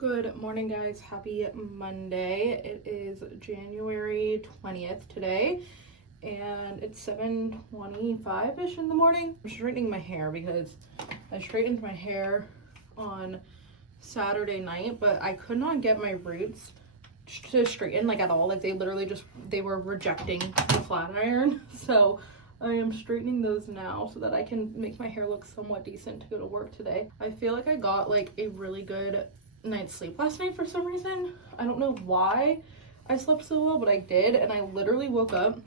Good morning, guys. Happy Monday. It is January 20th today, and it's 7:25-ish in the morning. I'm straightening my hair because I straightened my hair on Saturday night, but I could not get my roots to straighten like at all. Like they were rejecting the flat iron. So I am straightening those now so that I can make my hair look somewhat decent to go to work today. I feel like I got like a really good night's sleep last night for some reason. I don't know why I slept so well, but I did, and I literally woke up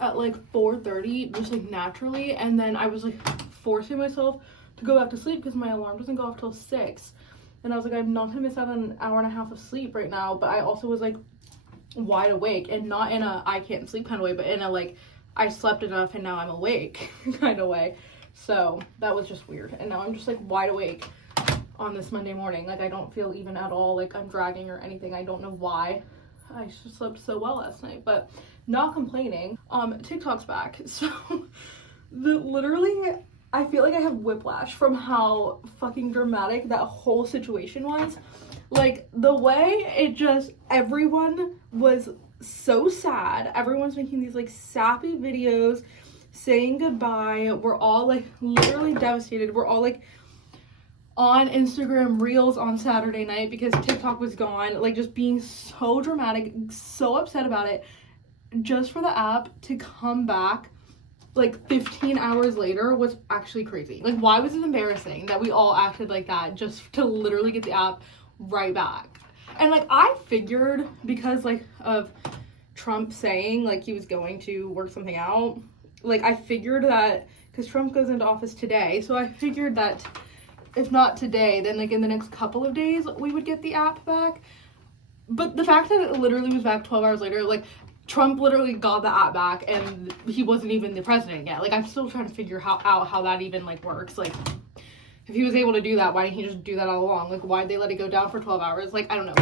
at like 4:30 just like naturally, and then I was like forcing myself to go back to sleep because my alarm doesn't go off till 6, and I was like, I'm not gonna miss out on an hour and a half of sleep right now. But I also was like wide awake, and not in a I can't sleep kind of way, but in a like I slept enough and now I'm awake kind of way. So that was just weird, and now I'm just like wide awake on this Monday morning. Like I don't feel even at all like I'm dragging or anything. I don't know why. I just slept so well last night, but not complaining. TikTok's back. So literally I feel like I have whiplash from how fucking dramatic that whole situation was. Like the way it just, everyone was so sad. Everyone's making these like sappy videos saying goodbye. We're all like literally devastated. We're all like on Instagram Reels on Saturday night because TikTok was gone, like just being so dramatic, so upset about it, just for the app to come back like 15 hours later was actually crazy. Like, why was it embarrassing that we all acted like that just to literally get the app right back? And like I figured, because like of Trump saying like he was going to work something out, like I figured that because Trump goes into office today, so I figured that if not today, then like in the next couple of days we would get the app back. But the fact that it literally was back 12 hours later, like Trump literally got the app back and he wasn't even the president yet. Like I'm still trying to figure out how that even like works. Like if he was able to do that, why didn't he just do that all along? Like why'd they let it go down for 12 hours? Like I don't know.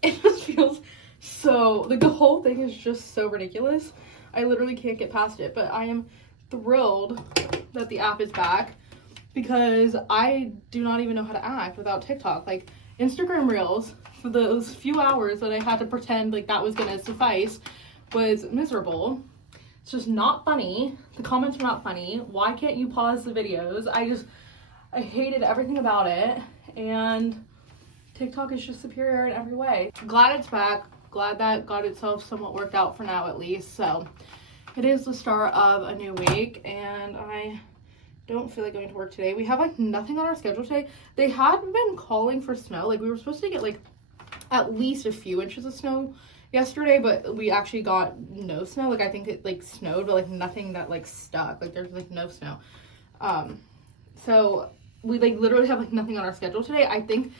It just feels so, like the whole thing is just so ridiculous. I literally can't get past it, but I am thrilled that the app is back, because I do not even know how to act without TikTok. Like Instagram Reels, for those few hours that I had to pretend like that was gonna suffice, was miserable. It's just not funny. The comments were not funny. Why can't you pause the videos? I hated everything about it, and TikTok is just superior in every way. Glad it's back. Glad that got itself somewhat worked out for now at least. So it is the start of a new week, and I don't feel like going to work today. We have like nothing on our schedule today. They had been calling for snow. Like we were supposed to get like at least a few inches of snow yesterday, but we actually got no snow. Like I think it like snowed, but like nothing that like stuck. Like there's like no snow. So we like literally have like nothing on our schedule today. I think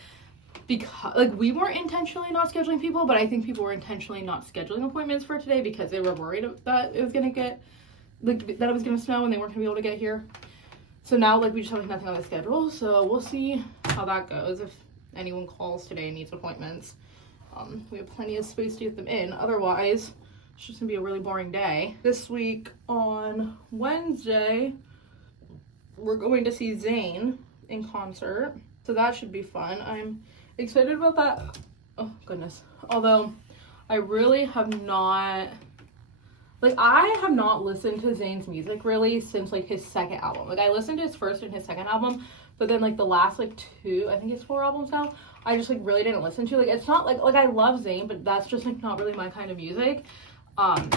because like we weren't intentionally not scheduling people, but I think people were intentionally not scheduling appointments for today because they were worried that it was gonna get like that it was gonna snow and they weren't gonna be able to get here. So now, like, we just have like nothing on the schedule, so we'll see how that goes. If anyone calls today and needs appointments, we have plenty of space to get them in. Otherwise, it's just gonna be a really boring day. This week on Wednesday, we're going to see Zayn in concert, so that should be fun. I'm excited about that. Oh, goodness. Although, I really have not... Like, I have not listened to Zayn's music, really, since, like, his second album. Like, I listened to his first and his second album, but then, like, the last, like, two, I think it's 4 albums now, I just, like, really didn't listen to. Like, it's not, like, I love Zayn, but that's just, like, not really my kind of music.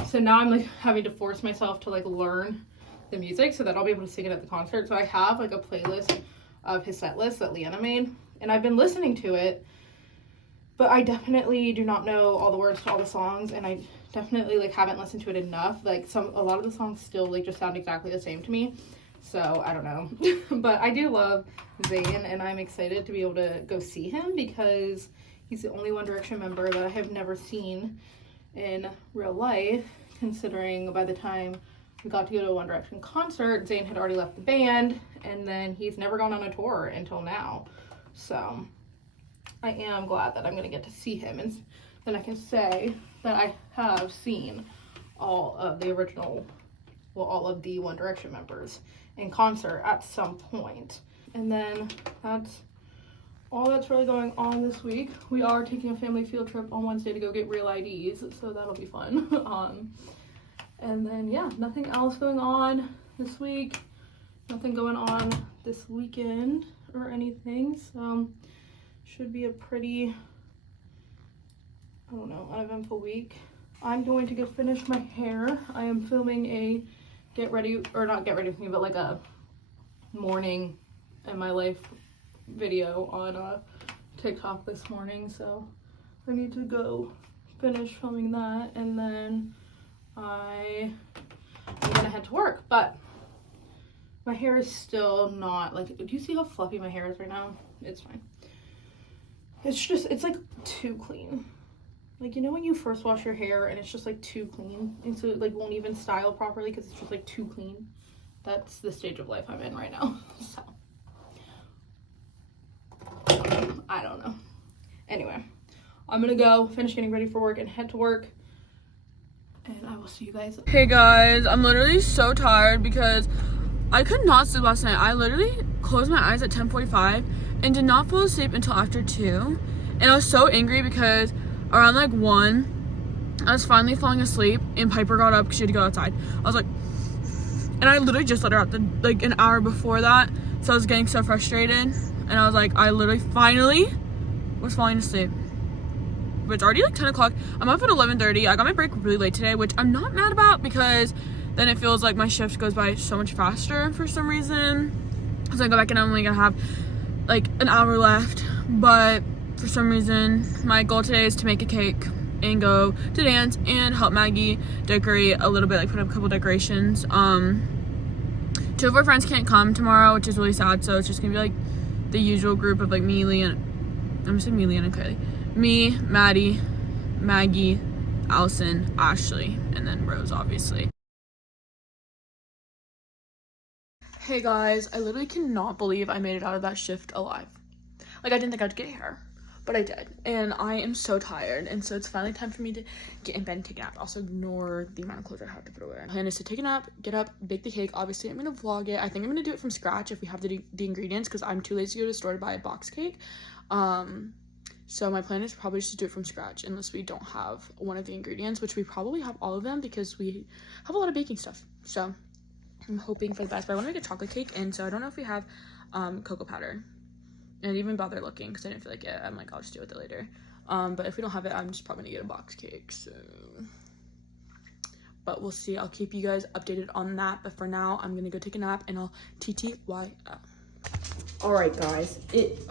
So now I'm, like, having to force myself to, like, learn the music so that I'll be able to sing it at the concert. So I have, like, a playlist of his set list that Leanna made, and I've been listening to it, but I definitely do not know all the words to all the songs, and I definitely like haven't listened to it enough. Like a lot of the songs still like just sound exactly the same to me, so I don't know. But I do love Zayn, and I'm excited to be able to go see him because he's the only One Direction member that I have never seen in real life, considering by the time we got to go to a One Direction concert, Zayn had already left the band, and then he's never gone on a tour until now. So I am glad that I'm gonna get to see him, and then I can say that I have seen all of the original, well, all of the One Direction members in concert at some point. And then that's all that's really going on this week. We are taking a family field trip on Wednesday to go get real IDs, so that'll be fun. And then yeah, nothing else going on this week. Nothing going on this weekend or anything. So should be a pretty, I don't know, uneventful week. I'm going to go finish my hair. I am filming a get ready, or not get ready with me, but like a morning in my life video on TikTok this morning. So I need to go finish filming that, and then I'm gonna head to work. But my hair is still not like, do you see how fluffy my hair is right now? It's fine. It's just, it's like too clean. Like, you know when you first wash your hair and it's just like too clean, and so it like won't even style properly because it's just like too clean? That's the stage of life I'm in right now. So I don't know. Anyway, I'm gonna go finish getting ready for work and head to work, and I will see you guys. Hey guys, I'm literally so tired because I could not sleep last night. I literally closed my eyes at 10:45 and did not fall asleep until after 2. And I was so angry because around like 1, I was finally falling asleep and Piper got up because she had to go outside. I was like, and I literally just let her out like an hour before that. So I was getting so frustrated. And I was like, I literally finally was falling asleep. But it's already like 10 o'clock. I'm up at 11:30. I got my break really late today, which I'm not mad about because then it feels like my shift goes by so much faster for some reason. So I go back and I'm only gonna have like an hour left. But for some reason, my goal today is to make a cake and go to dance and help Maggie decorate a little bit, like put up a couple decorations. 2 of our friends can't come tomorrow, which is really sad. So it's just gonna be like the usual group of like me, Leanne, I'm gonna say me, Leanne, and Kylie. Me, Maddie, Maggie, Allison, Ashley, and then Rose, obviously. Hey guys, I literally cannot believe I made it out of that shift alive. Like, I didn't think I'd get here, but I did. And I am so tired, and so it's finally time for me to get in bed and take a nap. Also, ignore the amount of clothes I have to put away. My plan is to take a nap, get up, bake the cake. Obviously, I'm gonna vlog it. I think I'm gonna do it from scratch if we have the ingredients, because I'm too lazy to go to the store to buy a box cake. So my plan is probably just to do it from scratch unless we don't have one of the ingredients, which we probably have all of them because we have a lot of baking stuff. So I'm hoping for the best, but I want to make a chocolate cake, and so I don't know if we have cocoa powder. I didn't even bother looking because I didn't feel like it. I'm like, I'll just deal with it later. But if we don't have it, I'm just probably gonna get a box cake. So, but we'll see. I'll keep you guys updated on that. But for now, I'm gonna go take a nap, and I'll TTY up. All right, guys.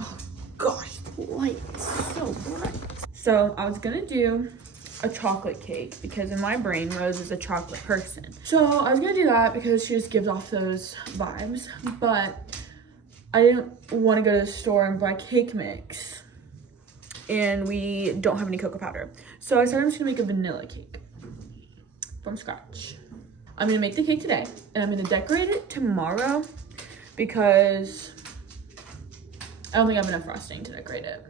Oh gosh, the light is so bright. So I was gonna do a chocolate cake because in my brain, Rose is a chocolate person. So I was gonna do that because she just gives off those vibes, but I didn't want to go to the store and buy cake mix, and we don't have any cocoa powder. So I decided I'm just gonna make a vanilla cake from scratch. I'm gonna make the cake today, and I'm gonna decorate it tomorrow because I don't think I have enough frosting to decorate it.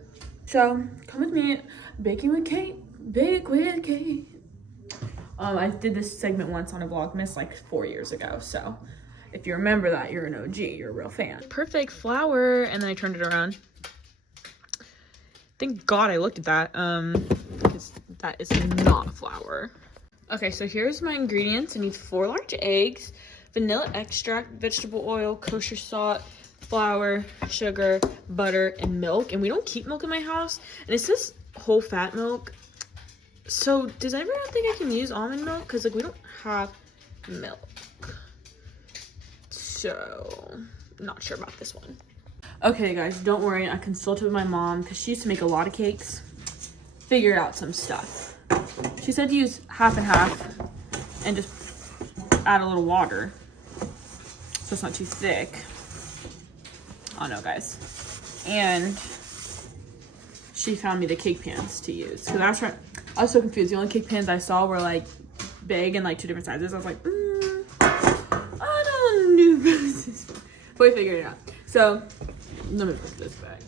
So come with me, baking with Kate, bake with Kate. I did this segment once on a Vlogmas like 4 years ago, so if you remember that, you're an OG, you're a real fan. Perfect flour, and then I turned it around. Thank God I looked at that, because that is not flour. Okay, so here's my ingredients. I need 4 large eggs, vanilla extract, vegetable oil, kosher salt, flour, sugar, butter, and milk. And we don't keep milk in my house, and it says whole fat milk. So does anyone think I can use almond milk? Because like we don't have milk. So I'm not sure about this one. Okay guys, don't worry, I consulted with my mom because she used to make a lot of cakes. Figured out some stuff. She said to use half and half and just add a little water so it's not too thick. Oh no guys. And she found me the cake pans to use because I was so confused. The only cake pans I saw were like big and like 2 different sizes. I was like, I don't know this. But we figured it out. So let me put this back.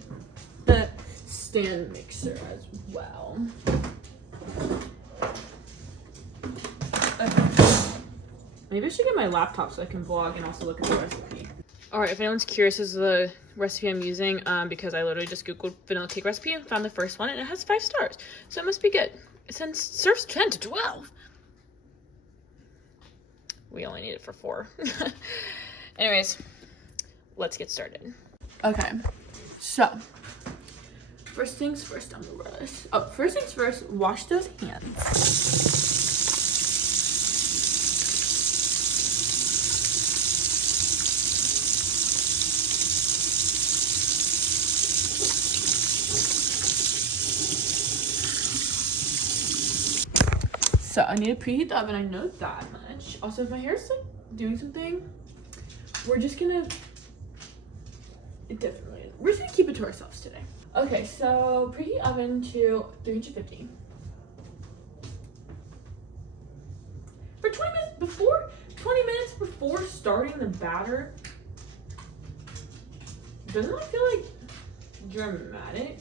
The stand mixer as well. Okay. Maybe I should get my laptop so I can vlog and also look at the recipe. All right, if anyone's curious, this is the recipe I'm using because I literally just googled vanilla cake recipe and found the first one, and it has 5 stars, so it must be good. It serves 10 to 12. We only need it for 4. Anyways, let's get started. Okay, so first things first, I'm gonna this. Oh, first things first, wash those hands. So I need to preheat the oven, I know that much. Also, if my hair's like doing something, we're just gonna keep it to ourselves today. Okay, so preheat oven to 350. For 20 minutes before starting the batter. Doesn't that feel like dramatic?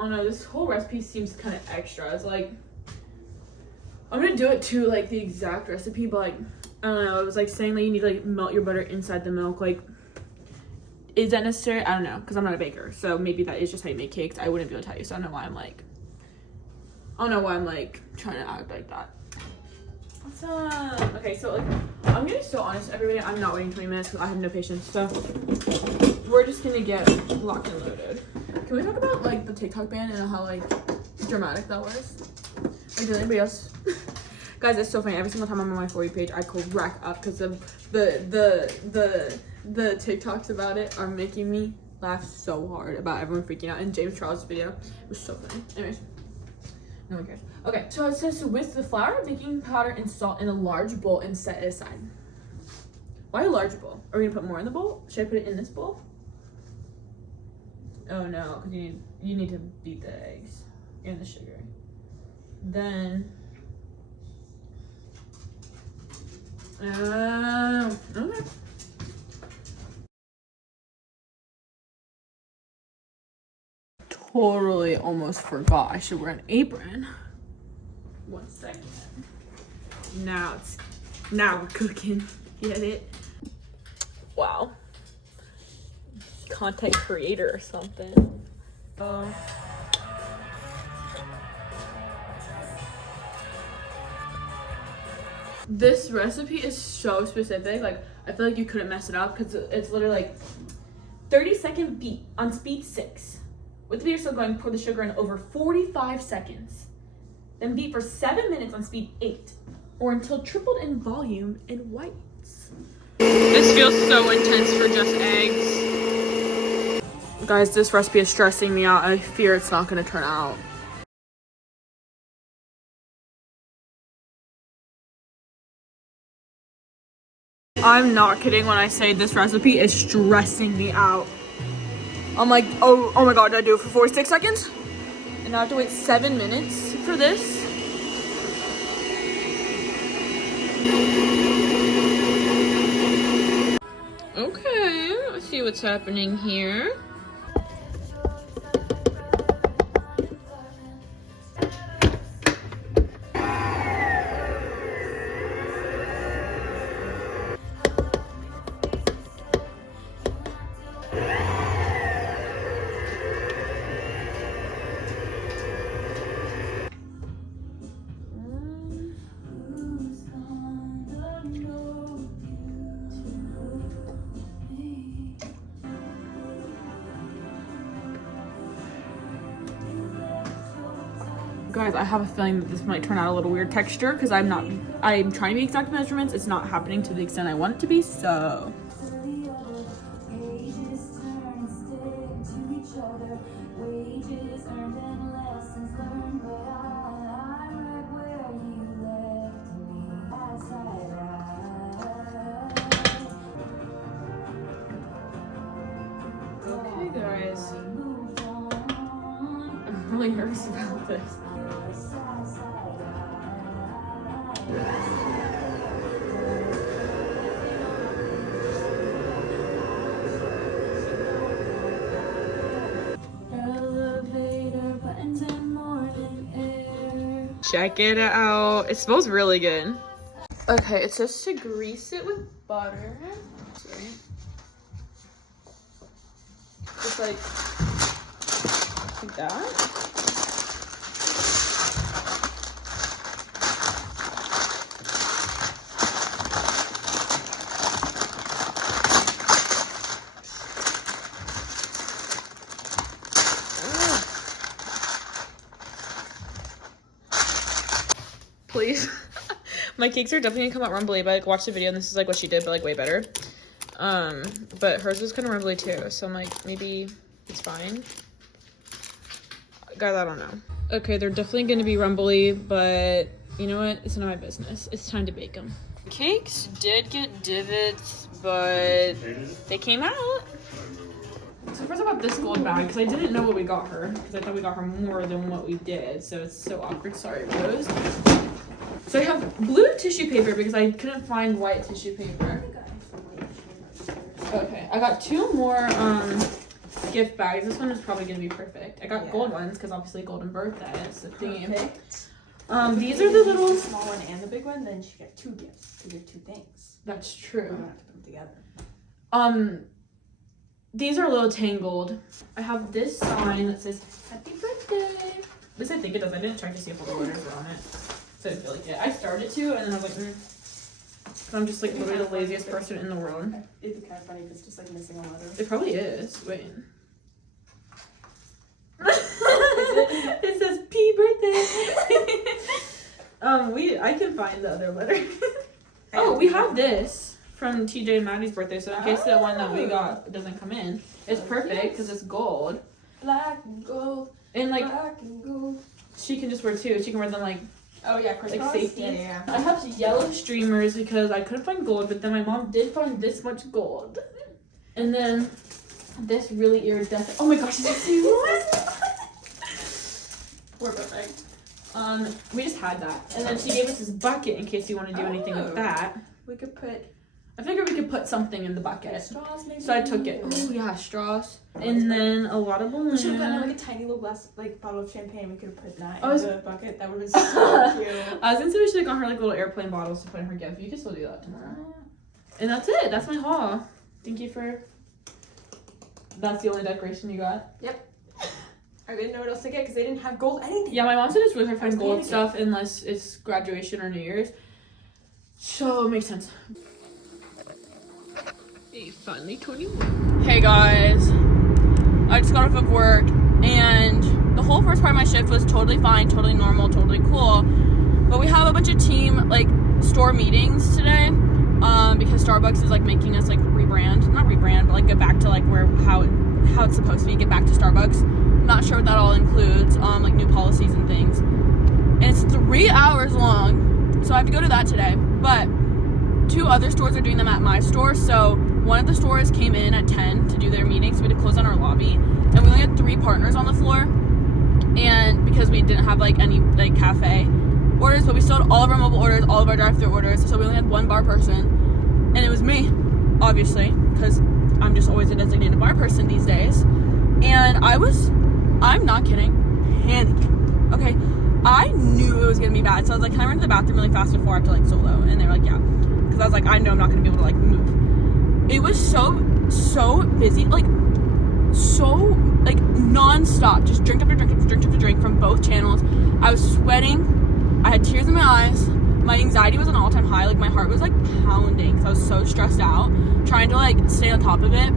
Oh no, this whole recipe seems kind of extra. It's like, I'm gonna do it to like the exact recipe, but like, I don't know. It was like saying that you need to like melt your butter inside the milk. Like, is that necessary? I don't know, because I'm not a baker. So maybe that is just how you make cakes. I wouldn't be able to tell you. So I don't know why I'm like trying to act like that. What's up? Okay, so like, I'm gonna be so honest, everybody. I'm not waiting 20 minutes because I have no patience. So we're just gonna get locked and loaded. Can we talk about like the TikTok ban and how like dramatic that was? Like, did anybody else? Guys, it's so funny. Every single time I'm on my For You page, I crack up because of the TikToks about it are making me laugh so hard about everyone freaking out. And James Charles' video was so funny. Anyways, no one cares. Okay, so it says to whisk the flour, baking powder, and salt in a large bowl and set it aside. Why a large bowl? Are we gonna put more in the bowl? Should I put it in this bowl? Oh no, because you need to beat the eggs and the sugar. Then okay. Totally almost forgot I should wear an apron. 1 second. Now we're cooking. Get it? Wow. Content creator or something. This recipe is so specific. Like, I feel like you couldn't mess it up because it's literally like 30-second beat on speed 6. With the beater still going, pour the sugar in over 45 seconds. Then beat for 7 minutes on speed 8, or until tripled in volume and whites. This feels so intense for just eggs. Guys, this recipe is stressing me out. I fear it's not gonna turn out. I'm not kidding when I say this recipe is stressing me out. I'm like, oh my god, did I do it for 46 seconds? And now I have to wait 7 minutes for this? Okay, let's see what's happening here. Guys, I have a feeling that this might turn out a little weird texture because I'm trying to be exact measurements. It's not happening to the extent I want it to be, so. Okay, guys. I'm really nervous about this. Check it out. It smells really good. Okay, it says to grease it with butter. Sorry. just like that. Please. My cakes are definitely gonna come out rumbly, but like watch the video and this is like what she did, but like way better. But hers was kind of rumbly too, so I'm like, maybe it's fine. Guys, I don't know. Okay, they're definitely gonna be rumbly, but you know what? It's not my business. It's time to bake them. Cakes did get divots, but they came out. So first I got this gold bag because I didn't know what we got her, because I thought we got her more than what we did, so it's so awkward. Sorry, Rose. So I have blue tissue paper because I couldn't find white tissue paper. Okay, I got 2 more gift bags. This one is probably gonna be perfect. I got gold ones because obviously golden birthday is the theme. These are the little small one and the big one. Then she got 2 gifts to give 2 things. That's We true. don't have to put them together. These are a little tangled. I have this sign that says happy birthday. At least I think it does. I didn't check to see if all the letters were on it. So I feel like it. I started to, and then I was like, I'm just like literally the laziest person in the world. It'd be kind of funny if it's just like missing a letter. It probably is. Wait. It says P birthday. I can find the other letter. Oh, we have this from TJ and Maddie's birthday, so in case the one that we got doesn't come in, it's perfect because it's gold. Black and gold. And like, Black and gold. she can just wear 2. She can wear them like Oh yeah, Christmas. like safety. Yeah. I have yellow streamers because I couldn't find gold, but then my mom did find this much gold. And then this really iridescent. Oh my gosh, is that so We're perfect. We just had that. And then she gave us this bucket in case you want to do anything with that. We could put I figured we could put something in the bucket. straws maybe. So I took it. Oh yeah, straws. And then a lot of balloons. We should have gotten like a tiny little glass, like bottle of champagne. We could have put that I in was- the bucket. That would have been so cute. I was gonna say we should have got her like little airplane bottles to put in her gift. You can still do that tomorrow. And that's it. That's my haul. Thank you for. That's the only decoration you got. I didn't know what else to get because they didn't have gold anything. Yeah, my mom said it's really hard to I was find gold panicking. stuff unless it's graduation or New Year's. So it makes sense. Hey, finally 21. Hey guys, I just got off of work and the whole first part of my shift was totally fine, totally normal, totally cool. But we have a bunch of team like store meetings today because Starbucks is like making us like not rebrand, but like get back to like how it's supposed to be, get back to Starbucks. Not sure what that all includes, like new policies and things. And it's 3 hours long, so I have to go to that today. But 2 other stores are doing them at my store, so one of the stores came in at 10 to do their meeting, so we had to close down our lobby. And we only had 3 partners on the floor, and because we didn't have like any like cafe orders, but we still had all of our mobile orders, all of our drive-thru orders, so we only had 1 bar person, and it was me, obviously, because I'm just always a designated bar person these days. And I'm not kidding, panicking. Okay, I knew it was gonna be bad, so I was like, can I run to the bathroom really fast before I have to like solo? And they were like, yeah, because I was like, I know I'm not gonna be able to like move. It was so busy, like non-stop, just drink after drink after drink after drink from both channels. I was sweating, I had tears in my eyes, my anxiety was an all-time high, like my heart was like pounding because I was so stressed out trying to like stay on top of it.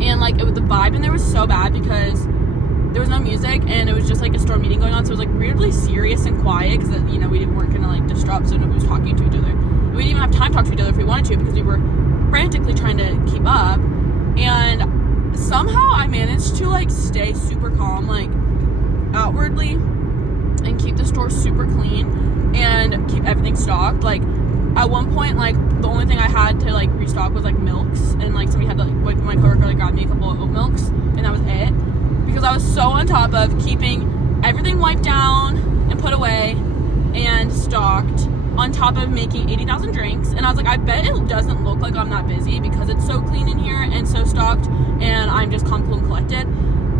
And like the vibe in there was so bad because there was no music and it was just like a store meeting going on, so it was like weirdly serious and quiet because we weren't gonna like disrupt, so nobody was talking to each other. We didn't even have time to talk to each other if we wanted to because we were frantically trying to keep up. And somehow I managed to like stay super calm, like outwardly, and keep the store super clean and keep everything stocked. Like at one point, like the only thing I had to like restock was like milks, and like somebody had to like my coworker like grabbed me a couple of oat milks, and that was it, because I was so on top of keeping everything wiped down and put away and stocked, on top of making 80,000 drinks. And I was like, I bet it doesn't look like I'm not busy because it's so clean in here and so stocked and I'm just calm, cool, and collected.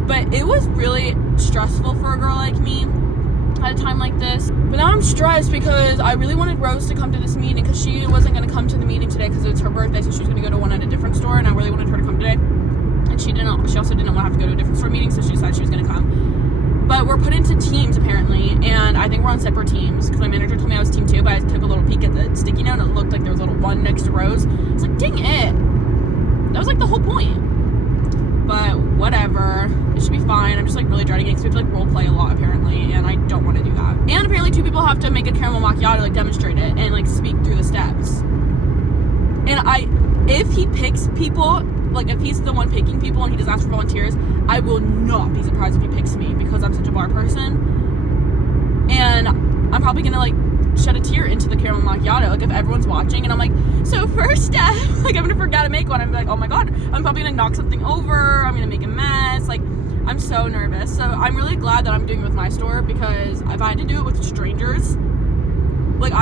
But it was really stressful for a girl like me at a time like this. But now I'm stressed because I really wanted Rose to come to this meeting because she wasn't going to come to the meeting today because it's her birthday, so she was going to go to one at a different store, and I really wanted her to come today. And and she also didn't want to have to go to a different store meeting, so she decided she was going to come. But we're put into teams apparently, and I think we're on separate teams because my manager told me I was team 2, but I took a little peek at the sticky note and it looked like there was a little 1 next to Rose. I was like, dang it, that was like the whole point. But whatever, it should be fine. I'm just like really dreading it because we have to like role play a lot apparently, and I don't want to do that. And apparently 2 people have to make a caramel macchiato, like demonstrate it and like speak through the steps. And if he picks people, like if he's the one picking people and he doesn't ask for volunteers, I will not be surprised if he picks me because I'm such a bar person. And I'm probably gonna like shed a tear into the caramel macchiato, like if everyone's watching and I'm like, so first step, like I'm gonna forget to make one. I'm like, oh my god, I'm probably gonna knock something over, I'm gonna make a mess, like I'm so nervous. So I'm really glad that I'm doing it with my store, because if I had to do it with strangers, like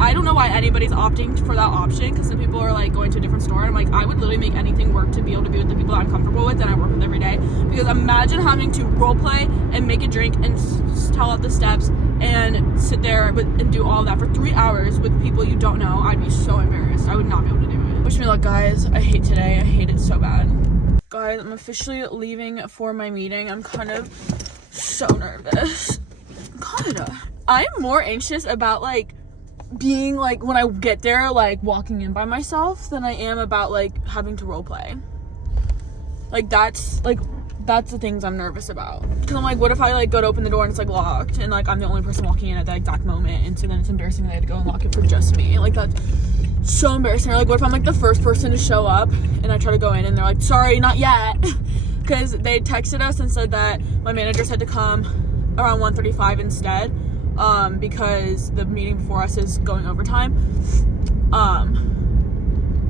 I don't know why anybody's opting for that option, because some people are like going to a different store, and I'm like, I would literally make anything work to be able to be with the people that I'm comfortable with and I work with every day. Because imagine having to role play and make a drink and tell out the steps and sit there and do all that for 3 hours with people you don't know. I'd be so embarrassed. I would not be able to do it. Wish me luck, guys. I hate today. I hate it so bad. Guys, I'm officially leaving for my meeting. I'm kind of so nervous. God, I'm more anxious about like being like when I get there, like walking in by myself, than I am about like having to role play. Like that's the things I'm nervous about. Cause I'm like, what if I like go to open the door and it's like locked and like I'm the only person walking in at that exact moment, and so then it's embarrassing that I had to go and lock it for just me. Like that's so embarrassing. Or like, what if I'm like the first person to show up and I try to go in and they're like, sorry, not yet. Because they texted us and said that my manager said to come around 1:35 instead, because the meeting before us is going overtime.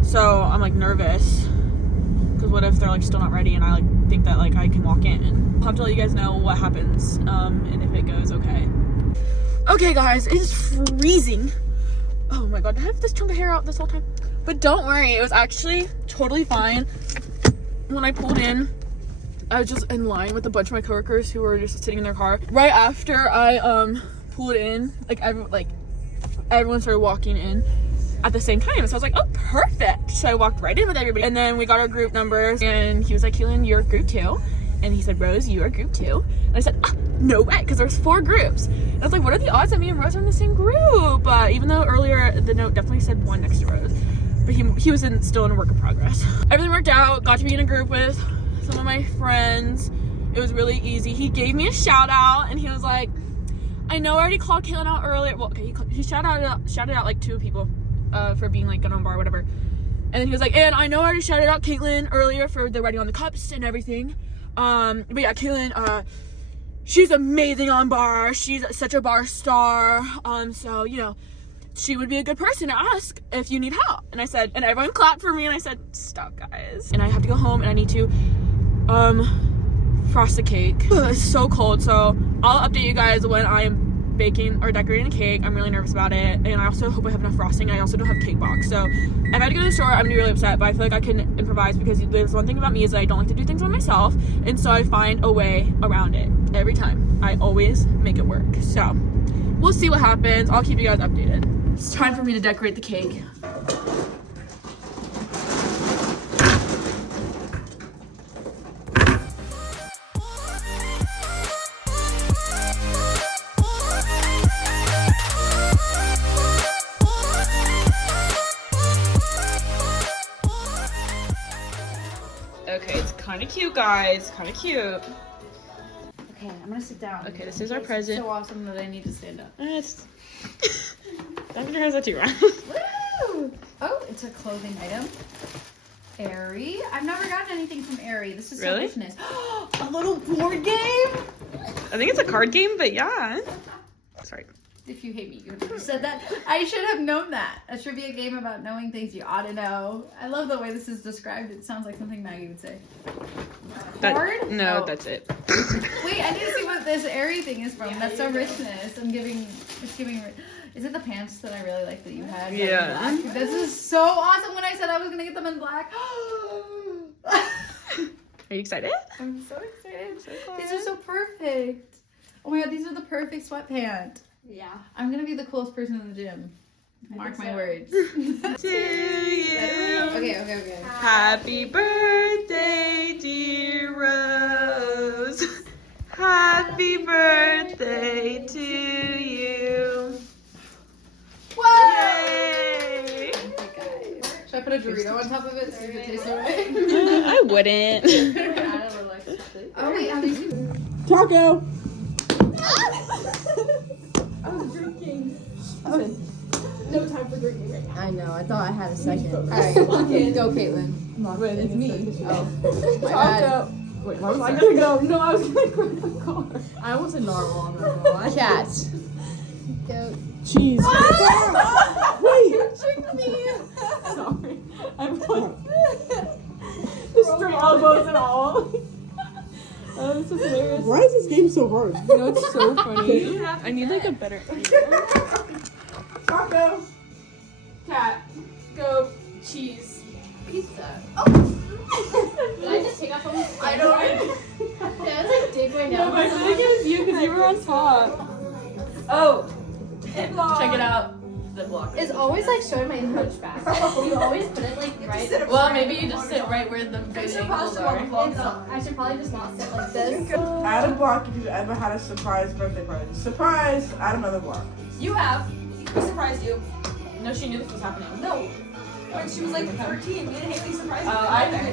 So I'm like nervous, because what if they're like still not ready and I like think that like I can walk in. I'll have to let you guys know what happens, and if it goes okay. Okay guys, it is freezing. Oh my god, did I have this chunk of hair out this whole time? But don't worry, it was actually totally fine. When I pulled in, I was just in line with a bunch of my coworkers who were just sitting in their car. Right after I pulled in, like everyone started walking in at the same time. So I was like, oh, perfect. So I walked right in with everybody. And then we got our group numbers, and he was like, Katelyn, you're group 2. And he said, Rose, you are group 2. And I said, no way, because there's 4 groups. And I was like, what are the odds that me and Rose are in the same group? Even though earlier the note definitely said 1 next to Rose, but he was still in a work in progress. Everything worked out. Got to be in a group with some of my friends. It was really easy. He gave me a shout out, and he was like, I know I already called Katelyn out earlier. Well, okay, he shouted out like 2 people for being like good on bar or whatever. And then he was like, and I know I already shouted out Katelyn earlier for the writing on the cups and everything. But yeah, Katelyn, she's amazing on bar. She's such a bar star. So, you know, she would be a good person to ask if you need help. And I said, and everyone clapped for me, and I said, stop guys. And I have to go home and I need to frost the cake. It's so cold, so I'll update you guys when I am baking or decorating a cake. I'm really nervous about it, and I also hope I have enough frosting. I also don't have a cake box, so if I had to go to the store, I'm gonna be really upset, but I feel like I can improvise, because there's one thing about me is that I don't like to do things by myself, and so I find a way around it every time. I always make it work. So we'll see what happens. I'll keep you guys updated. It's time for me to decorate the cake. Okay, it's kind of cute, guys. Kind of cute. Okay, I'm gonna sit down. Okay, this is our present. It's so awesome that I need to stand up. Dr. has that too, right? Woo! Oh, it's a clothing item. Aerie. I've never gotten anything from Aerie. This is Really? so nice. A little board game. I think it's a card game, but yeah. Sorry. If you hate me, you would have said that. I should have known that. A trivia game about knowing things you ought to know. I love the way this is described. It sounds like something Maggie would say. Cord? No, Oh. that's it. Wait, I need to see what this Aerie thing is from. That's so richness. It's giving. Is it the pants that I really like that you had? Yeah. Black? This is so awesome. When I said I was gonna get them in black. Are you excited? I'm so excited. So fun. These are so perfect. Oh my god, these are the perfect sweatpants. Yeah. I'm gonna be the coolest person in the gym. Mark my words. To you. Okay. Happy birthday dear Rose. Happy birthday to you. Yay! Should I put a Dorito on top of it so you can taste it right? I wouldn't. Oh wait, how many? Taco. I was drinking. No time for drinking right now. I know. I thought I had a second. All Alright, right, lock in. go, Caitlin. Wait, it's me. Oh, my bad. Taco. Wait, why was I that? gotta go. No, I was gonna grab the car. I almost said narwhal. I'm not gonna lie. Cat. Go. Cheese. Wait! You tricked me! Sorry. I'm like... Just straight elbows and all. Oh, this is hilarious. Why is this game so hard? You know, it's so funny. I need like a better. Taco. Cat. Go. Cheese. Pizza. Did I just take off on I don't Yeah, it's like dig right No, but I think it was you because you were on top. Oh. Check it out. The block. It's always like showing my hunchback. You always put it like right. Well, maybe you just sit right where the big angles are. I should probably just not sit like this. Add a block if you've ever had a surprise birthday party. Surprise! Add another block. You have. We surprised you. No, she knew this was happening. No. When she was like 13, me and Haley surprised you.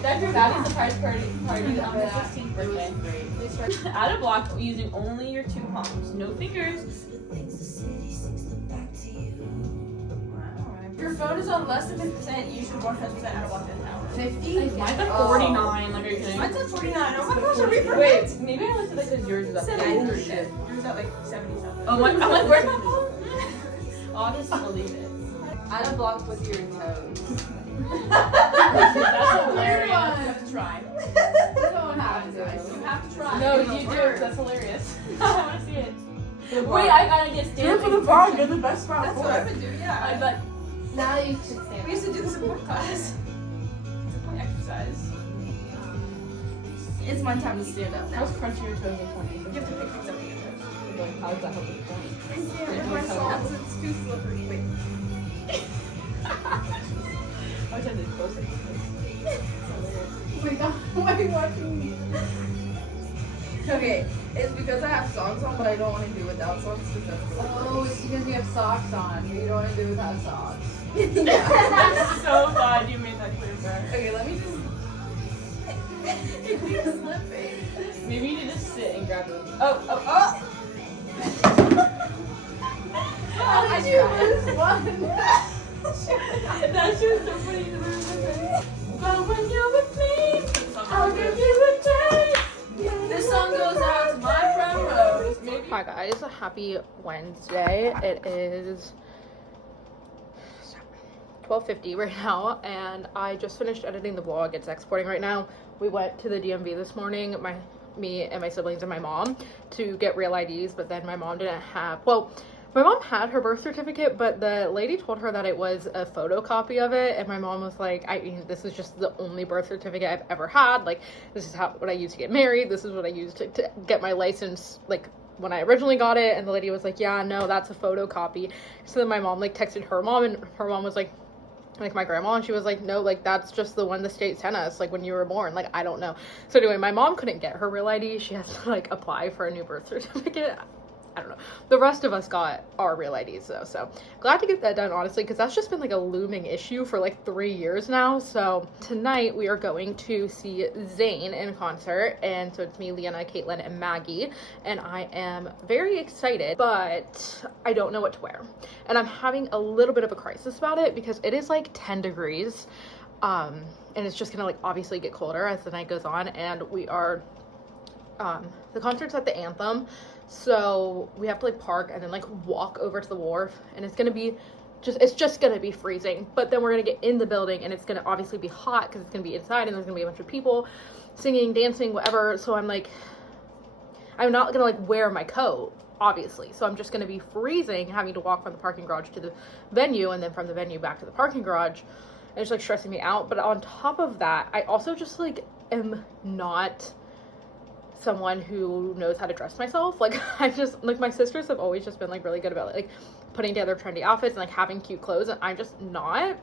That drew Daddy's surprise party on her 16th birthday. Add a block using only your two palms, no fingers. If your phone is on less than 50%, you should 100% add a block in now. 50? Mine's at 49. Like, are you kidding? Mine's at 49. Oh my gosh, are we perfect? Wait, maybe I looked at it because yours is up. 70 shit. Yours at like 70 something. Oh my! I'm like, where's my phone? I'll just delete it. Add a block with your toes. That's hilarious. You have to try. You don't have to. You have to try. No, you do. That's hilarious. I want to see it. Wait, I gotta get Do it standing. for the vlog. You're the best spot That's for what I've it. been doing, yeah. I bet. Now you should stand. We used to do this in work class. It's a point exercise. It's my time to stand up now. How's crunching your toes and pointing? You have to pick things up with your toes. Like, how does that help with the point? I can't with my socks. It's too slippery. Wait. I wish I did closer. Oh my god, why are you watching me? Okay, it's because I have socks on, but I don't want to do without socks because that's Oh, it's because you have socks on. You don't want to do without socks. That's so glad you made that clear, bro. Okay, let me just. It keeps slipping. Maybe you need to sit and grab it. Oh! How did you lose one? That's just so funny. But when you're with me, I'll give you a day. This song goes out to my friend Rose. Maybe. Hi guys, happy Wednesday. It is 12:50 right now, and I just finished editing the vlog. It's exporting right now. We went to the DMV this morning, me and my siblings and my mom, to get real IDs, but then my mom didn't have, well, my mom had her birth certificate, but the lady told her that it was a photocopy of it, and my mom was like, I mean, this is just the only birth certificate I've ever had. Like, this is what I used to get married. This is what I used to get my license, like, when I originally got it. And the lady was like, yeah, no, that's a photocopy. So then my mom, like, texted her mom, and her mom was like my grandma, and she was like, no, like, that's just the one the state sent us, like, when you were born. Like, I don't know. So anyway, my mom couldn't get her real ID. She has to, like, apply for a new birth certificate. I don't know. The rest of us got our real IDs though, so glad to get that done, honestly, because that's just been like a looming issue for like 3 years now. So tonight we are going to see Zayn in concert, and so it's me, Leanna, Katelyn, and Maggie, and I am very excited, but I don't know what to wear, and I'm having a little bit of a crisis about it because it is like 10 degrees, and it's just gonna like obviously get colder as the night goes on, and we are the concert's at the Anthem, so we have to like park and then like walk over to the wharf, and it's just gonna be freezing. But then we're gonna get in the building, and it's gonna obviously be hot because it's gonna be inside, and there's gonna be a bunch of people singing, dancing, whatever. So I'm like, I'm not gonna like wear my coat, obviously, so I'm just gonna be freezing, having to walk from the parking garage to the venue, and then from the venue back to the parking garage, and it's like stressing me out. But on top of that, I also just like am not someone who knows how to dress myself. Like, I just, like, my sisters have always just been like really good about like putting together trendy outfits and like having cute clothes, and I'm just not.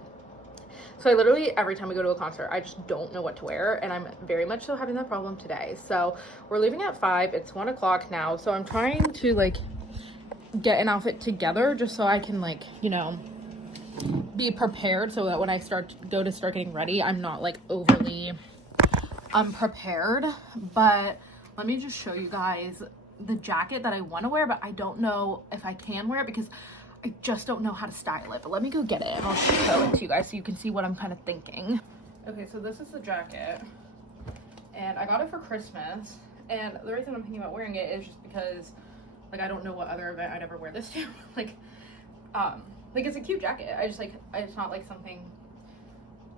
So I literally, every time we go to a concert, I just don't know what to wear, and I'm very much so having that problem today. So we're leaving at 5. It's 1 o'clock now, so I'm trying to like get an outfit together just so I can like, you know, be prepared so that when I start getting ready, I'm not like overly unprepared. But let me just show you guys the jacket that I want to wear, but I don't know if I can wear it because I just don't know how to style it. But let me go get it and I'll show it to you guys so you can see what I'm kind of thinking. Okay, so this is the jacket and I got it for Christmas, and the reason I'm thinking about wearing it is just because like I don't know what other event I'd ever wear this to. like it's a cute jacket. I just like, it's not like something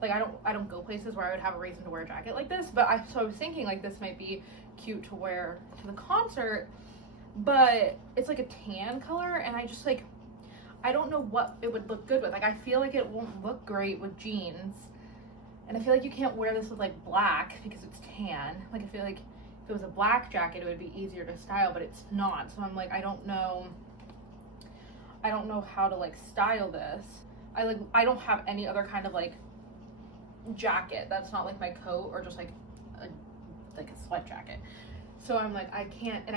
like I don't go places where I would have a reason to wear a jacket like this. But I was thinking like this might be cute to wear to the concert, but it's like a tan color, and I just like, I don't know what it would look good with. Like I feel like it won't look great with jeans, and I feel like you can't wear this with like black because it's tan. Like I feel like if it was a black jacket it would be easier to style, but it's not. So I'm like, I don't know how to like style this. I don't have any other kind of like jacket that's not like my coat or just like a sweat jacket. So I'm like, I can't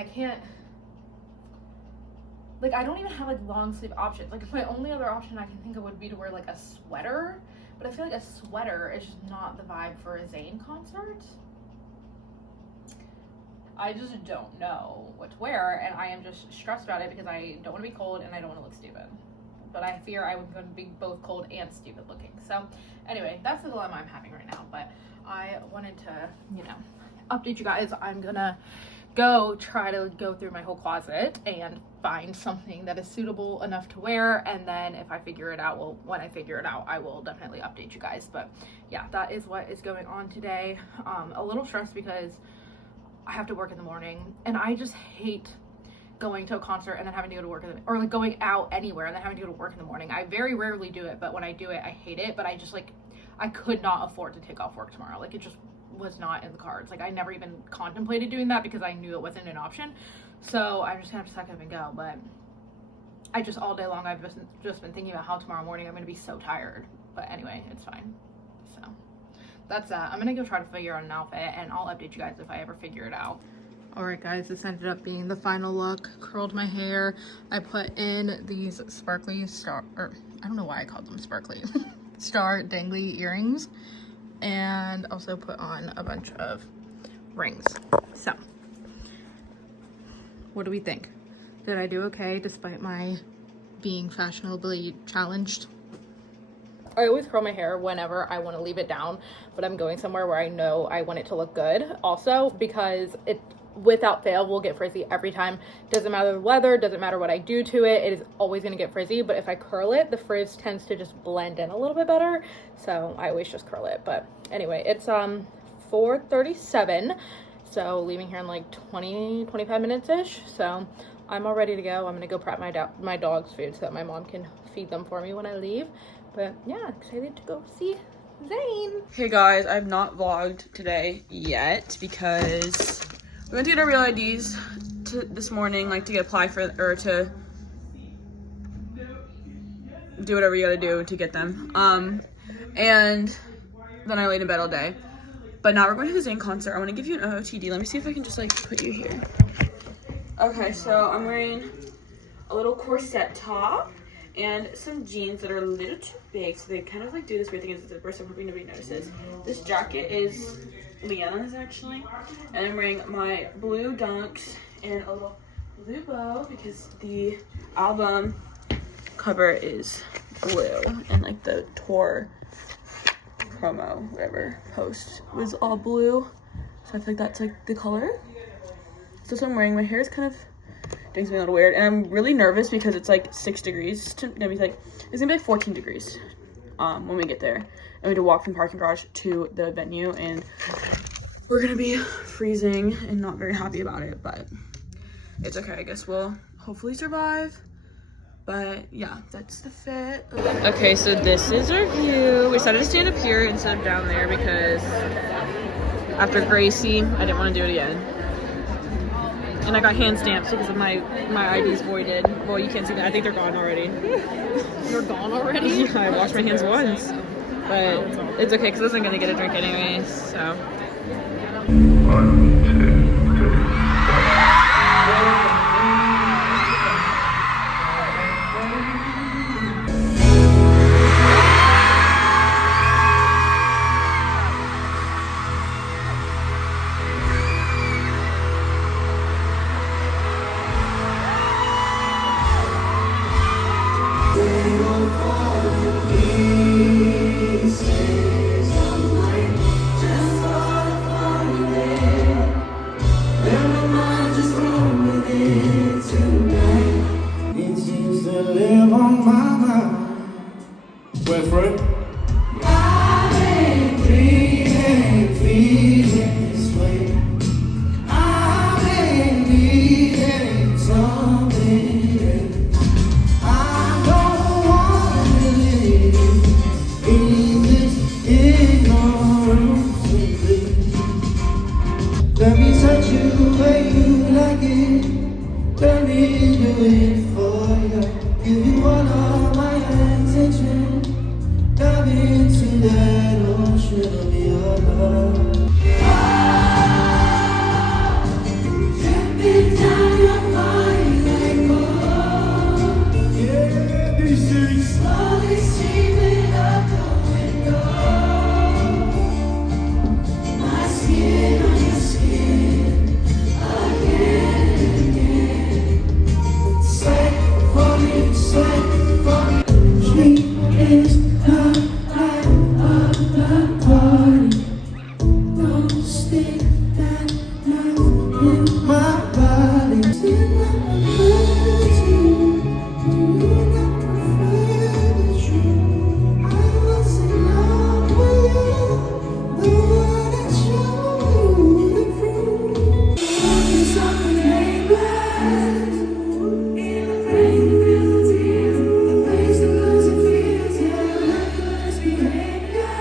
like, I don't even have like long sleeve options. Like my only other option I can think of would be to wear like a sweater, but I feel like a sweater is just not the vibe for a Zayn concert. I just don't know what to wear, and I am just stressed about it because I don't want to be cold and I don't want to look stupid. But I fear I'm going to be both cold and stupid looking. So anyway, that's the dilemma I'm having right now. But I wanted to, you know, update you guys. I'm gonna try to go through my whole closet and find something that is suitable enough to wear, and then if I figure it out, well, when I figure it out, I will definitely update you guys. But yeah, that is what is going on today. A little stressed because I have to work in the morning, and I just hate going to a concert and then having to go to work or like going out anywhere and then having to go to work in the morning. I very rarely do it, but when I do it I hate it. But I just like, I could not afford to take off work tomorrow. Like it just was not in the cards. Like I never even contemplated doing that because I knew it wasn't an option. So I'm just gonna have to suck up and go. But I just, all day long I've just been thinking about how tomorrow morning I'm gonna be so tired. But anyway, it's fine. So that's that. I'm gonna go try to figure out an outfit, and I'll update you guys if I ever figure it out. Alright guys, this ended up being the final look. Curled my hair. I put in these sparkly I don't know why I called them sparkly, star dangly earrings, and also put on a bunch of rings. So, what do we think? Did I do okay despite my being fashionably challenged? I always curl my hair whenever I want to leave it down, but I'm going somewhere where I know I want it to look good also, because it without fail will get frizzy every time. Doesn't matter the weather, doesn't matter what I do to it, it is always going to get frizzy. But if I curl it, the frizz tends to just blend in a little bit better, so I always just curl it. But anyway, it's 4:37, so leaving here in like 20-25 minutes ish. So I'm all ready to go. I'm gonna go prep my dog's food so that my mom can feed them for me when I leave. But yeah, excited to go see Zayn. Hey guys, I've not vlogged today yet because we went to get our real IDs this morning, like to get applied for, or to do whatever you gotta do to get them. And then I laid in bed all day. But now we're going to the Zayn concert. I want to give you an OOTD. Let me see if I can just like put you here. Okay, so I'm wearing a little corset top and some jeans that are a little too big, so they kind of like do this weird thing. It's a zipper, so I'm hoping nobody notices. This jacket is Leanna's actually, and I'm wearing my blue dunks and a little blue bow because the album cover is blue, and like the tour promo, whatever, post was all blue, so I feel like that's like the color. So that's what I'm wearing. My hair is kind of doing something a little weird, and I'm really nervous because it's like 6 degrees. It's gonna be like 14 degrees when we get there, and we have to walk from the parking garage to the venue, and we're gonna be freezing and not very happy about it, but it's okay. I guess we'll hopefully survive. But yeah, that's the fit. Okay, so this is our view. We decided to stand up here instead of down there because after Gracie, I didn't want to do it again. And I got hand stamps because of my ID's voided. Well, you can't see that. I think they're gone already. You're gone already? Yeah, I washed my hands once. but it's okay because I wasn't gonna get a drink anyways. So. Let me touch you where you like it. Let me do it for you. Give you all of my attention. Dive into that ocean of your love. Dripping down your body like gold. Yeah, this is slowly streaming up the window. My skin on your skin, again and again. Sweat for me, sweat for me. She is the life of the party. Don't stick that knife in my body. Still not pretty. Do you not prefer the truth? I was in love with you. The one that showed you the proof. Focus on the neighbors. In the rain, feel the tears. The place that goes and feels. Yeah, reckless behavior.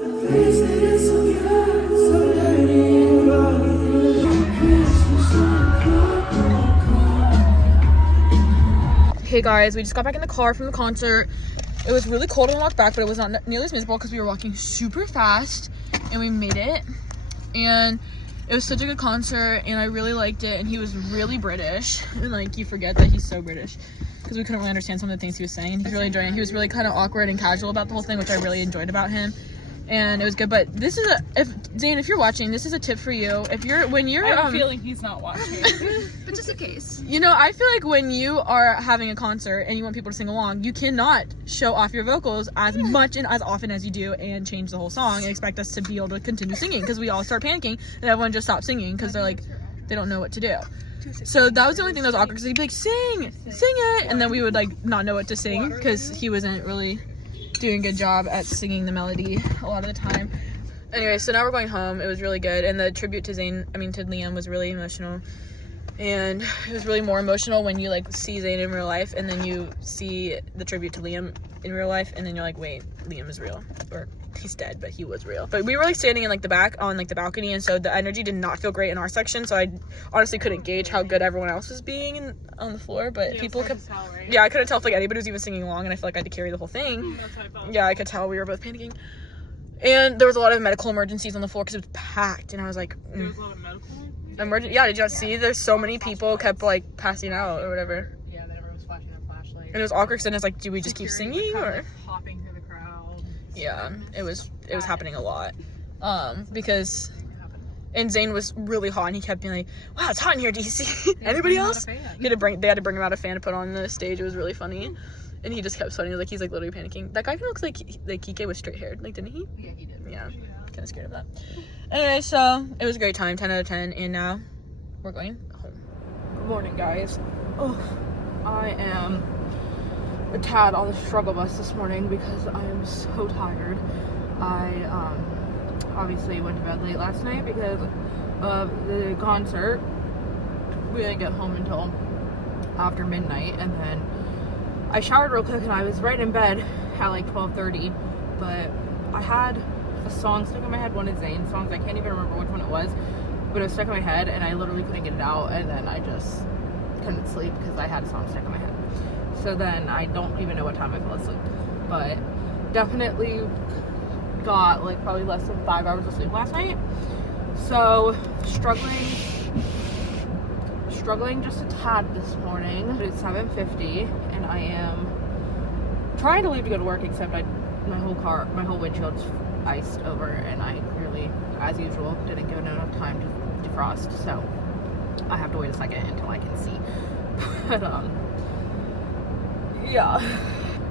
A place that is so pure, so dirty and raw. Christmas on Hey guys, we just got back in the car from the concert. It was really cold when we walked back, but it was not nearly as miserable because we were walking super fast and we made it. And it was such a good concert and I really liked it, and he was really British. And like, you forget that he's so British because we couldn't really understand some of the things he was saying. He was really enjoying it. He was really kind of awkward and casual about the whole thing, which I really enjoyed about him. And it was good. But this is Zayn, if you're watching, this is a tip for you. When you're I have a feeling he's not watching. But just in case. you know, I feel like when you are having a concert and you want people to sing along, you cannot show off your vocals as much and as often as you do and change the whole song and expect us to be able to continue singing, because we all start panicking and everyone just stops singing because they're like, they don't know what to do. So that was the only thing that was awkward, because he'd be like, sing it, and then we would like not know what to sing because he wasn't really doing a good job at singing the melody a lot of the time. Anyway, so now we're going home. It was really good, and the tribute to Liam was really emotional. And it was really more emotional when you like see Zayn in real life and then you see the tribute to Liam in real life, and then you're like, wait, Liam is real, or he's dead, but he was real. But we were like standing in like the back on like the balcony, and so the energy did not feel great in our section, so I honestly couldn't gauge how good everyone else was being on the floor. But yeah, people kept yeah, I couldn't tell if like anybody was even singing along, and I felt like I had to carry the whole thing. That's how I felt. Yeah, I could tell we were both panicking. And there was a lot of medical emergencies on the floor because it was packed, and I was like, There was a lot of medical yeah, did you not see? There's so many people kept like passing out or whatever. Yeah, then everyone was flashing their flashlights. And it was awkward, because it's like, do we just keep singing, or? Hopping through the crowd. Yeah, it was happening a lot. Because, and Zayn was really hot, and he kept being like, wow, it's hot in here, DC. Anybody else? They had to bring him out a fan to put on the stage. It was really funny. And he just kept sweating, like he's like literally panicking. That guy kind of looks like Kike was straight haired, like, didn't he? Yeah, he did. Yeah, kind of scared of that. Anyway, so it was a great time, 10 out of 10, and now we're going home. Good morning, guys. Oh, I am a tad on the struggle bus this morning because I am so tired. I obviously went to bed late last night because of the concert. We didn't get home until after midnight, and then I showered real quick and I was right in bed at like 12:30, but I had a song stuck in my head, one of Zayn's songs. I can't even remember which one it was, but it was stuck in my head and I literally couldn't get it out, and then I just couldn't sleep because I had a song stuck in my head. So then I don't even know what time I fell asleep, but definitely got like probably less than 5 hours of sleep last night. So struggling just a tad this morning. It's 7:50 and I am trying to leave to go to work, except my whole windshield's iced over and I clearly, as usual, didn't give it enough time to defrost, so I have to wait a second until I can see. But yeah,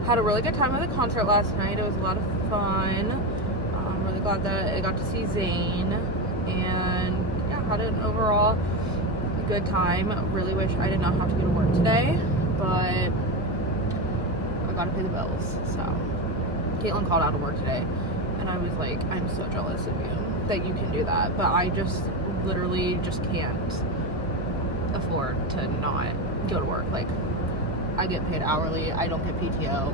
had a really good time at the concert last night. It was a lot of fun. I'm really glad that I got to see Zayn, and yeah, had an overall good time. Really wish I did not have to go to work today, but I gotta pay the bills. So Katelyn called out of work today and I was like, I'm so jealous of you that you can do that, but I just literally just can't afford to not go to work. Like, I get paid hourly, I don't get PTO.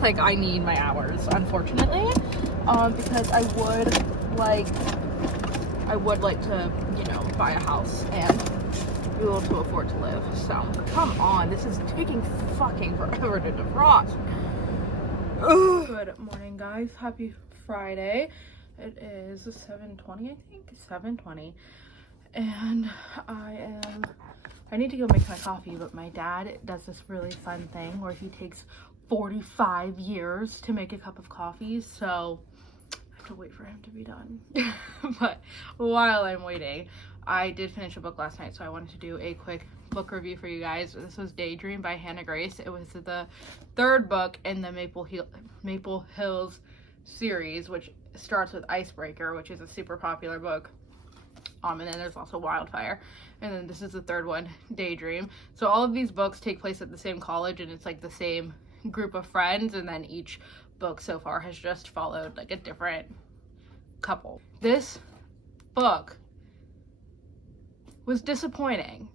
Like, I need my hours, unfortunately, because I would like to, you know, buy a house and be able to afford to live. So come on, this is taking fucking forever to defrost. Good morning, guys. Happy Friday. It is 7:20, I think. 7:20, and I need to go make my coffee, but my dad does this really fun thing where he takes 45 years to make a cup of coffee, so I have to wait for him to be done. But while I'm waiting, I did finish a book last night, so I wanted to do a quick book review for you guys. This was Daydream by Hannah Grace. It was the third book in the Maple Hills series, which starts with Icebreaker, which is a super popular book. And then there's also Wildfire. And then this is the third one, Daydream. So all of these books take place at the same college, and it's like the same group of friends, and then each book so far has just followed like a different couple. This book was disappointing.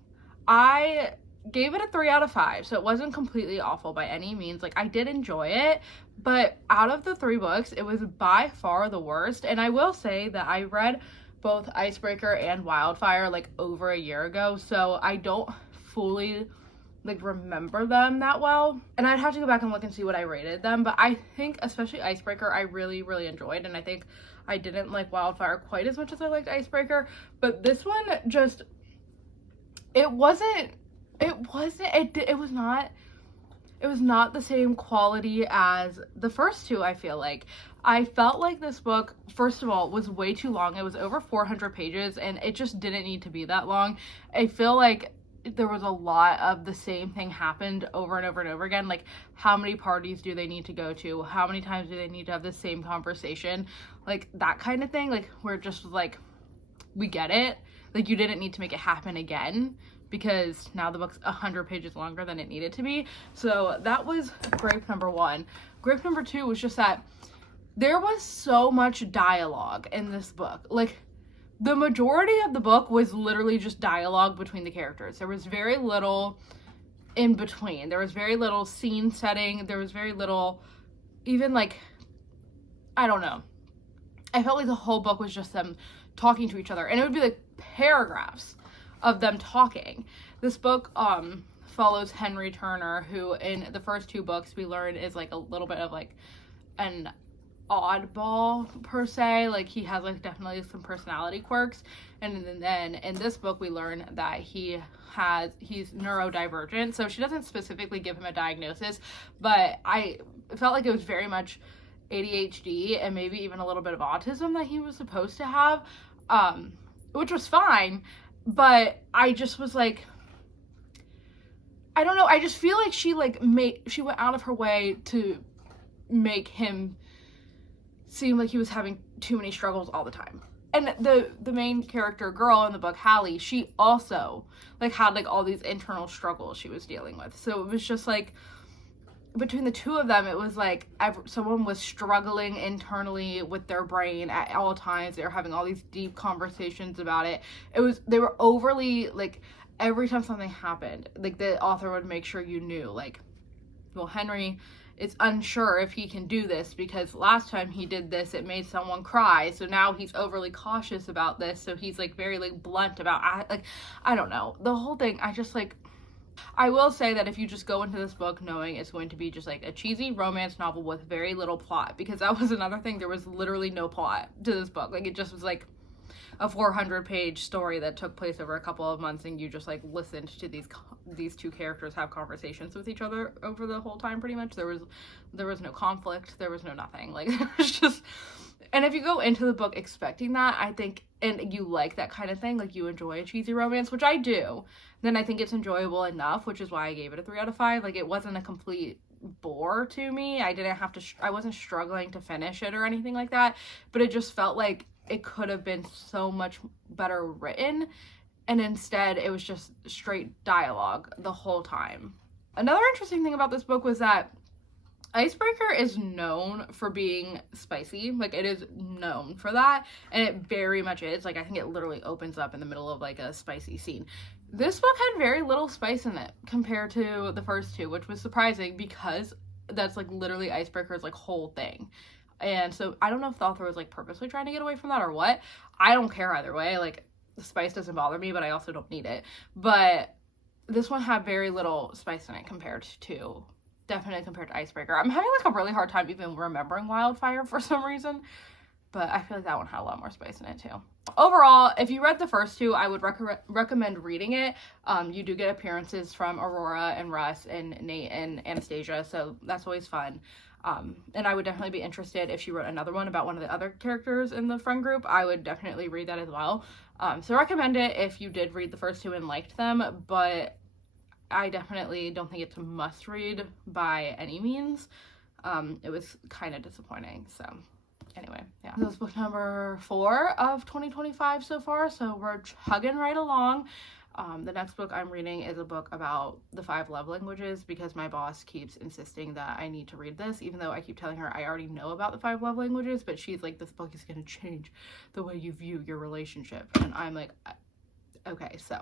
I gave it a 3 out of 5, so it wasn't completely awful by any means. Like, I did enjoy it, but out of the 3 books, it was by far the worst. And I will say that I read both Icebreaker and Wildfire like over a year ago, so I don't fully like remember them that well, and I'd have to go back and look and see what I rated them. But I think especially Icebreaker I really enjoyed, and I think I didn't like Wildfire quite as much as I liked Icebreaker. But this one just, it was not the same quality as the first 2. I feel like I felt like this book, first of all, was way too long. It was over 400 pages, and it just didn't need to be that long. I feel like there was a lot of the same thing happened over and over again. Like, how many parties do they need to go to? How many times do they need to have the same conversation? Like, that kind of thing. Like, where it just was like, we get it. Like, you didn't need to make it happen again, because now the book's 100 pages longer than it needed to be. So that was gripe number 1. Gripe number 2 was just that there was so much dialogue in this book. Like, the majority of the book was literally just dialogue between the characters. There was very little in between. There was very little scene setting. There was very little, even like, I don't know. I felt like the whole book was just them talking to each other, and it would be like paragraphs of them talking. This book follows Henry Turner, who in the first 2 books we learn is like a little bit of like an oddball per se. Like, he has like definitely some personality quirks, and then in this book we learn that he's neurodivergent. So she doesn't specifically give him a diagnosis, but I felt like it was very much ADHD and maybe even a little bit of autism that he was supposed to have, which was fine. But I just was like, I don't know, I just feel like she went out of her way to make him seem like he was having too many struggles all the time. And the main character girl in the book, Hallie, she also like had like all these internal struggles she was dealing with. So it was just like, between the 2 of them, it was like someone was struggling internally with their brain at all times. They were having all these deep conversations about it. They were overly, like, every time something happened, like, the author would make sure you knew, like, well, Henry is unsure if he can do this because last time he did this, it made someone cry. So now he's overly cautious about this. So he's like very like blunt about, like, I don't know. The whole thing, I just like, I will say that if you just go into this book knowing it's going to be just like a cheesy romance novel with very little plot, because that was another thing, there was literally no plot to this book. Like, it just was like a 400-page story that took place over a couple of months, and you just like listened to these two characters have conversations with each other over the whole time. Pretty much there was no conflict, there was no nothing. Like, it was just, and if you go into the book expecting that, I think, and you like that kind of thing, like you enjoy a cheesy romance, which I do, then I think it's enjoyable enough, which is why I gave it a 3 out of 5. Like, it wasn't a complete bore to me. I wasn't struggling to finish it or anything like that, but it just felt like it could have been so much better written, and instead it was just straight dialogue the whole time. Another interesting thing about this book was that Icebreaker is known for being spicy. Like, it is known for that, and it very much is. Like, I think it literally opens up in the middle of like a spicy scene. This book had very little spice in it compared to the first two, which was surprising because that's like literally Icebreaker's like whole thing. And so I don't know if the author was like purposely trying to get away from that or what. I don't care either way. Like, the spice doesn't bother me, but I also don't need it. But this one had very little spice in it compared to Icebreaker. I'm having like a really hard time even remembering Wildfire for some reason, but I feel like that one had a lot more spice in it too. Overall, if you read the first two, I would recommend reading it. You do get appearances from Aurora and Russ and Nate and Anastasia, so that's always fun. And I would definitely be interested if she wrote another one about one of the other characters in the friend group. I would definitely read that as well. So recommend it if you did read the first two and liked them, but I definitely don't think it's a must read by any means. It was kind of disappointing, so anyway, yeah. This is book number 4 of 2025 so far, so we're chugging right along. The next book I'm reading is a book about the 5 love languages, because my boss keeps insisting that I need to read this, even though I keep telling her I already know about the 5 love languages, but she's like, this book is going to change the way you view your relationship. And I'm like, okay, so.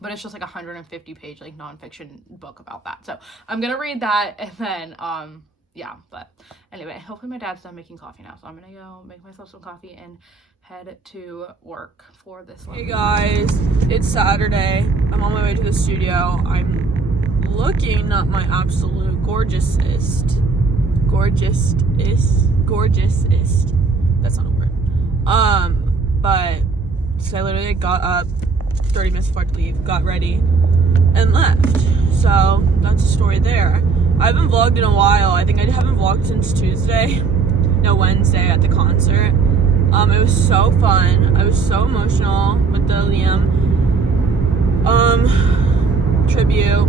But it's just like a 150-page like nonfiction book about that. So I'm going to read that, and then, yeah, but anyway, hopefully my dad's done making coffee now, so I'm going to go make myself some coffee and head to work for this one. Hey guys, it's Saturday. I'm on my way to the studio. I'm looking at my absolute gorgeousest. That's not a word. But so I literally got up 30 minutes before I had to leave, got ready, and left. So that's a story there. I haven't vlogged in a while. I think I haven't vlogged since Wednesday at the concert. It was so fun. I was so emotional with the Liam tribute.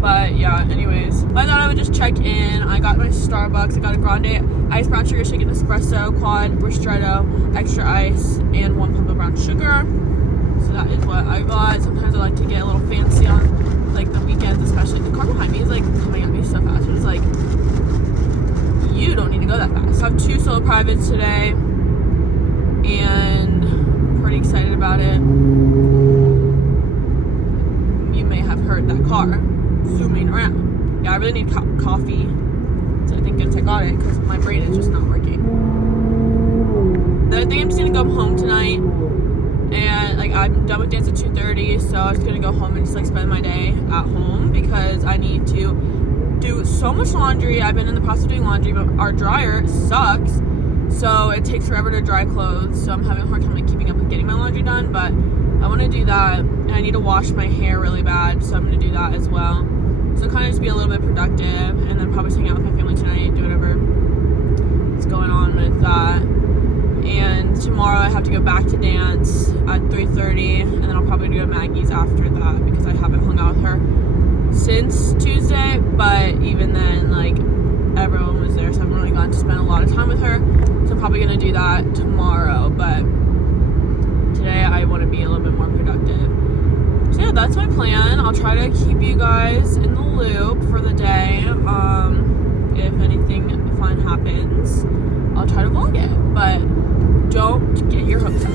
But yeah, anyways, I thought I would just check in. I got my Starbucks. I got a grande iced brown sugar shaken espresso, quad ristretto, extra ice, and 1 pump of brown sugar. So that is what I got. Sometimes I like to get a little fancy on like the weekends, especially. The car behind me is like coming at me so fast, but it's like, you don't need to go that fast. I have 2 solo privates today, and pretty excited about it. You may have heard that car zooming around. Yeah, I really need coffee, so I think I got it because my brain is just not working. Then I think I'm just gonna go home tonight, and like I'm done with dance at 2:30, so I'm just gonna go home and just like spend my day at home because I need to do so much laundry. I've been in the process of doing laundry, but our dryer sucks. So it takes forever to dry clothes, so I'm having a hard time like keeping up with getting my laundry done, but I want to do that, and I need to wash my hair really bad, so I'm going to do that as well. So kind of just be a little bit productive, and then probably hang out with my family tonight, do whatever is going on with that. And tomorrow I have to go back to dance at 3:30, and then I'll probably go to Maggie's after that because I haven't hung out with her since Tuesday, but even then, like, everyone was there, so I haven't really gotten to spend a lot of time with her. So I'm probably gonna do that tomorrow, but today I want to be a little bit more productive. So yeah, that's my plan. I'll try to keep you guys in the loop for the day. If anything fun happens, I'll try to vlog it, but don't get your hopes up.